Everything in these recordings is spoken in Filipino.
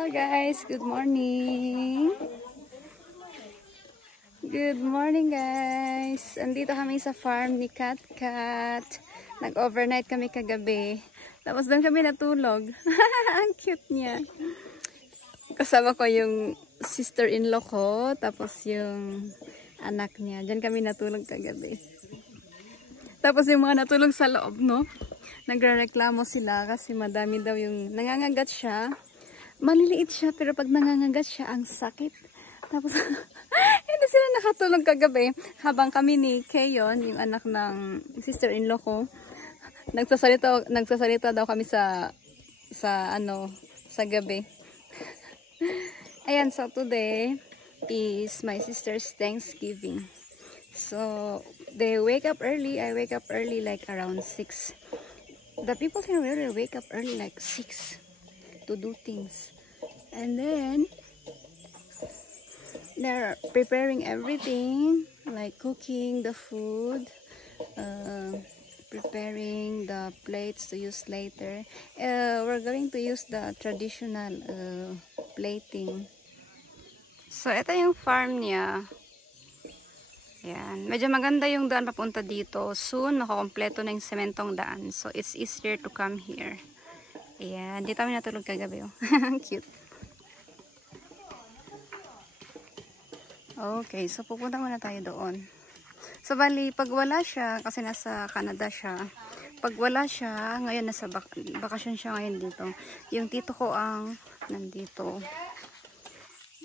Hello guys, good morning. Good morning guys. Andito kami sa farm ni Kat Kat. Nag-overnight kami kagabi. Tapos doon kami natulog. Ang cute niya. Kasama ko yung sister-in-law ko. Tapos yung anak niya. Diyan kami natulog kagabi. Tapos yung mga natulog sa loob, no? Nagrereklamo sila kasi madami daw yung nangangagat siya. Maliliit siya pero pag nangangagat siya, ang sakit. Tapos hindi sila nakatulog kagabi habang kami ni Keyon, yung anak ng sister-in-law ko, nagsasalita daw kami sa gabi. Ayan, so today is my sister's Thanksgiving. So they wake up early, I wake up early like around 6. The people here really wake up early like 6 to do things. And then they're preparing everything, like cooking the food, preparing the plates to use later. We're going to use the traditional plating. So ito yung farm niya. Yan. Medyo maganda yung daan papunta dito. Soon, makakompleto na yung sementong daan. So, it's easier to come here. Ayan. Dito kami natulog kagabi. Oh. Cute. Okay. So, pupunta muna tayo doon. So, bali, pag wala siya, kasi nasa Canada siya. Pag wala siya, ngayon nasa bakasyon siya ngayon dito. Yung tito ko ang nandito.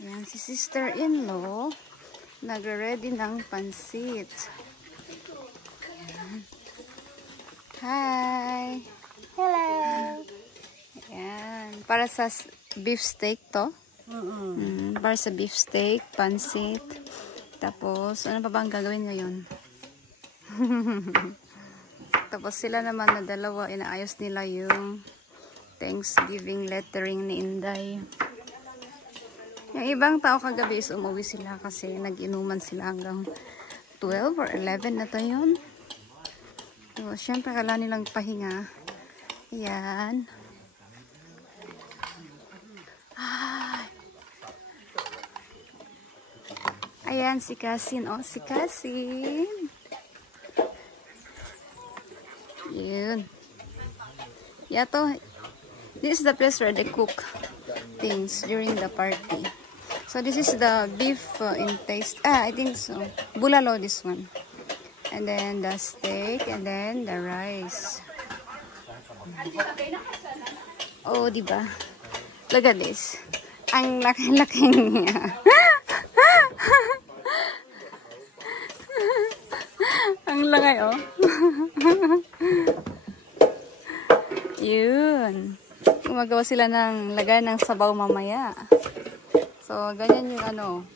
Ayan. Si sister-in-law nagre-ready ng pansit. Hi! Hello! Ayan. Para sa beef steak to. Para sa beef steak, pansit. Tapos, ano pa ba ang gagawin ngayon? Tapos sila naman na dalawa, inaayos nila yung Thanksgiving lettering ni Inday. Yung ibang tao kagabi is umuwi sila kasi nag-inuman sila hanggang 12 or 11 na to yun. So, syempre kailangan nilang pahinga. Ayan. Ayan si Kasin. Oh, si Kasin. Yun. Yato. This is the place where they cook things during the party. So this is the beef in taste. I think so. Bulalo, this one. And then the steak, and then the rice. Oh, diba? Look at this. Ang laki-laki niya. Ang laki, oh. Yun. Gumagawa sila ng lagay ng sabaw mamaya. So, ganyan yung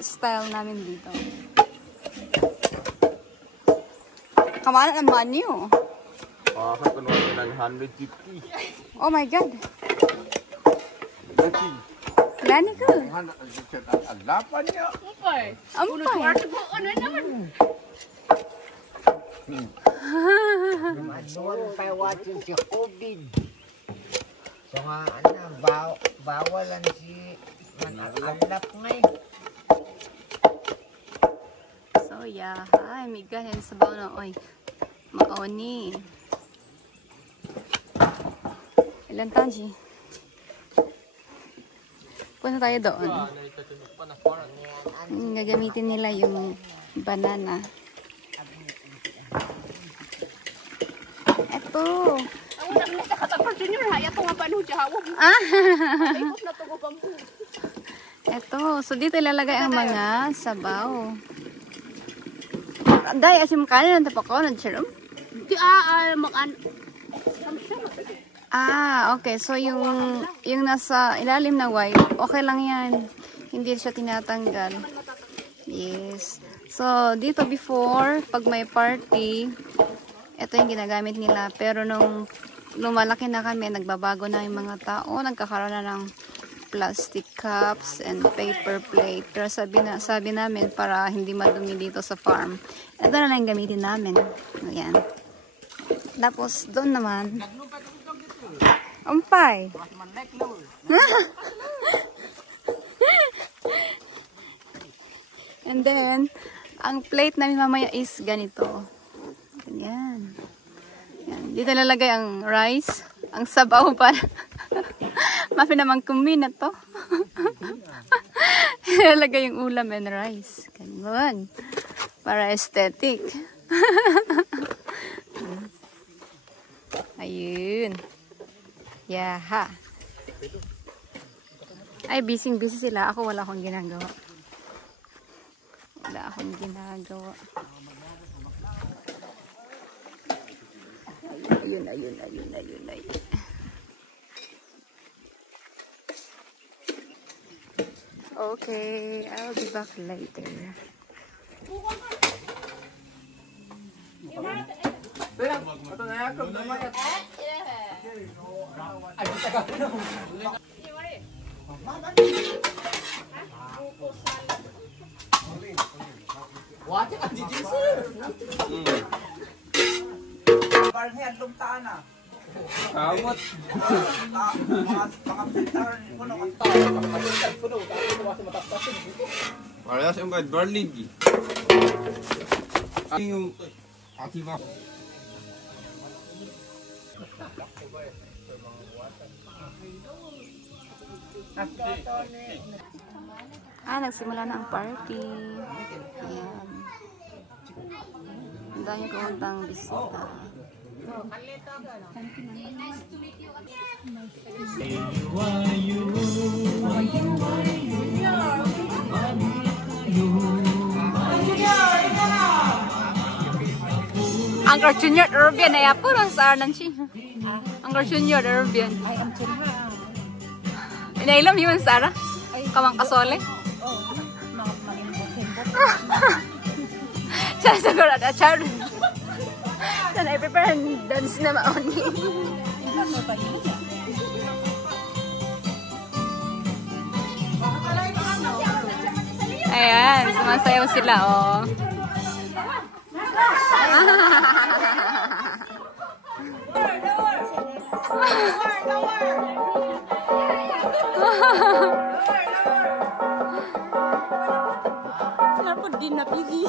style namin dito. Kamala naman nyo. Oh my God. Lani ko. Ampay. So nga, bawalan si alap ngay. So yeah, ay migahin sa bawo na oy. Maoni. Ilan tanji? Punta tayo doon. Gagamitin nila yung banana. Eto. Eto, so dito ilalagay ang mga sabaw. Day, asim kanin ang tapakaw ng serum? Okay. So yung nasa ilalim na white, okay lang yan. Hindi siya tinatanggal. Yes. So, dito before, pag may party, ito yung ginagamit nila. Pero nung lumalaki na kami, nagbabago na yung mga tao. Nagkakaroon na ng plastic cups and paper plate. Pero sabi namin para hindi madumi dito sa farm. Ito na lang yung gamitin namin. Ayan. Tapos, doon naman. Umpay. And then, ang plate namin mamaya is ganito. Ganyan. Yan. Dito nalagay ang rice. Ang sabaw pa. Mafi naman kumin na to. Nalagay yung ulam and rice. Ganun. Para aesthetic. Ayun. Yaha. Ay, busy sila. Ako wala akong ginagawa. Wala akong ginagawa. Ayun. Okay, I'll be back later. Kamot. Parehas yung kahit barley. Yung akiba. Nagsimula na ang party. Ayan. Ang dami puntang bisita. Angkor Junior Urban ay po ang saan ng China. Angkor Junior Urban. Ay, ang China. Inailam yun, Sarah? Kamang kasole? Oo. Malimbot-himbot. Siya siguro na, Char. Sana i-prepare ang dance na mauni. Ayan, sumasayaw sila, oh. Kenapa dinapigi?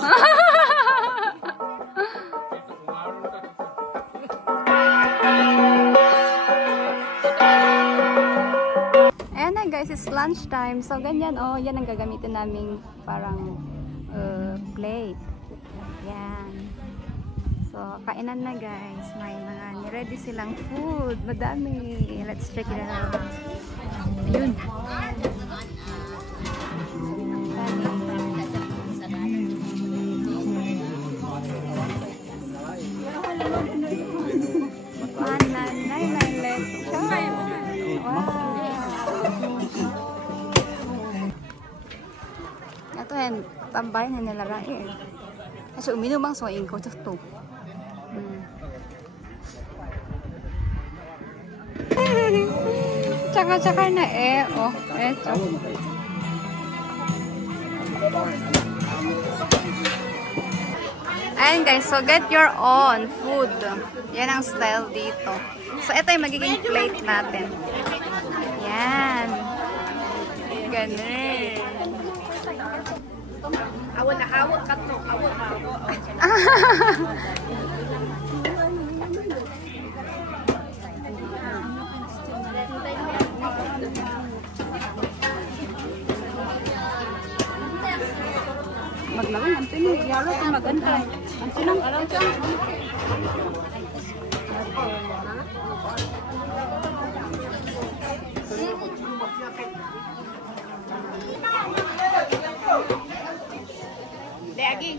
Ayan na guys, it's lunch time. So ganyan, oh, yan ang gagamitin naming parang plate. Yan. So, kainan na guys. May mga ready silang food. Madami. Let's check it out. Ayun. Ito yan, tambay na nilarai eh. Kasi uminom ang soing ko to. Tsaka na eh. Oh, eto. Ayan guys, so get your own food. Yan ang style dito. So ito yung magiging plate natin. Yan. Ganun. Awon na awon katno. Awon na awon. Maglawin ang tinig. Yaro ito maganda. Ang sinang alam siya. Lagi.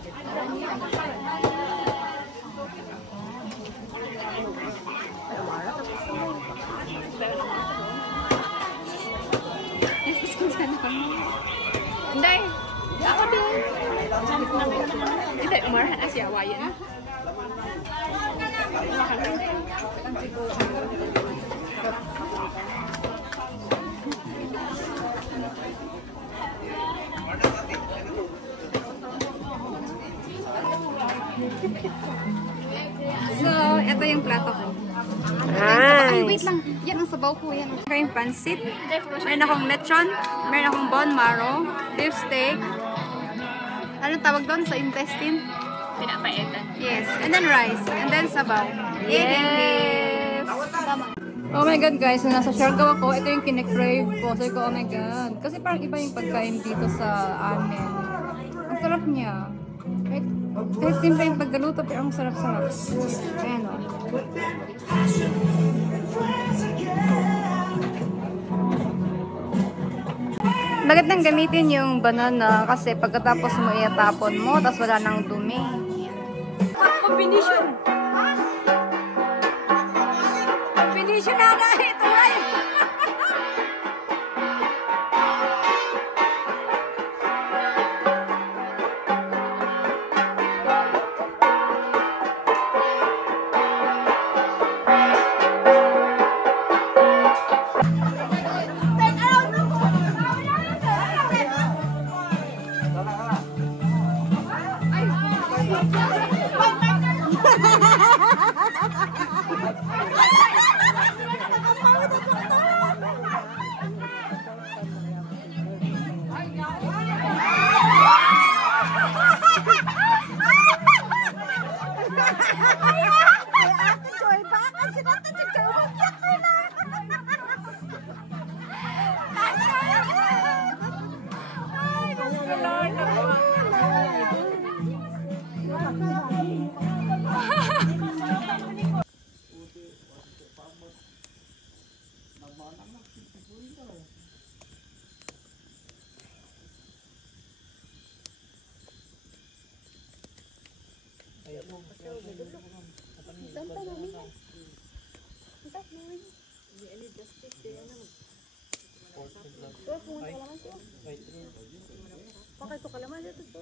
Hindi. Ako din. Hindi, umarahan na siya. Wayan. So, ito yung plato ko. Ay, wait lang. Yan ang sabaw ko. Yan. Ito yung pansit. Meron akong lechon. Meron akong bone marrow. Beef steak. Anong tawag doon sa intestine? Pinapaitan. Yes. And then rice. And then sabaw. Yes! Oh my God guys, nung nasa Siargao ako, ito yung kine-crave ko. Sabi ko, oh my God. Kasi parang iba yung pagkain dito sa amin. Ang sarap niya. Kahit simple yung paggaluto, pero ang sarap-sarap. Ayan o. Bakit nang gamitin yung banana? Kasi pagkatapos mo iatapon mo, tapos wala nang dumi. Combination. Combination na na ito ay. Pakai to kalaman dito.